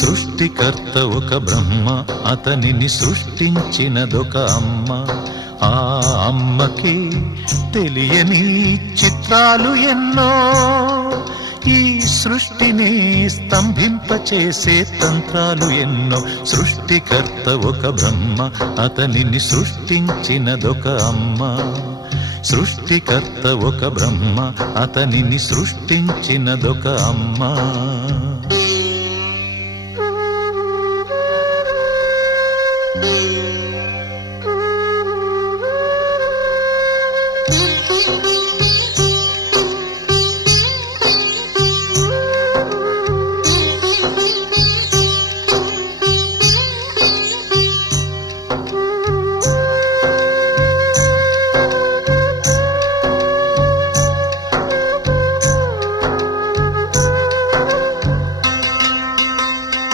సృష్టికర్త ఒక బ్రహ్మ, అతనిని సృష్టించినదొక అమ్మ. ఆ అమ్మకి తెలియని చిత్రాలు ఎన్నో, ఈ సృష్టిని స్తంభింపచేసే తంత్రాలు ఎన్నో. సృష్టికర్త ఒక బ్రహ్మ, అతనిని సృష్టించినదొక అమ్మ. సృష్టికర్త ఒక బ్రహ్మ, అతనిని సృష్టించినదొక అమ్మ.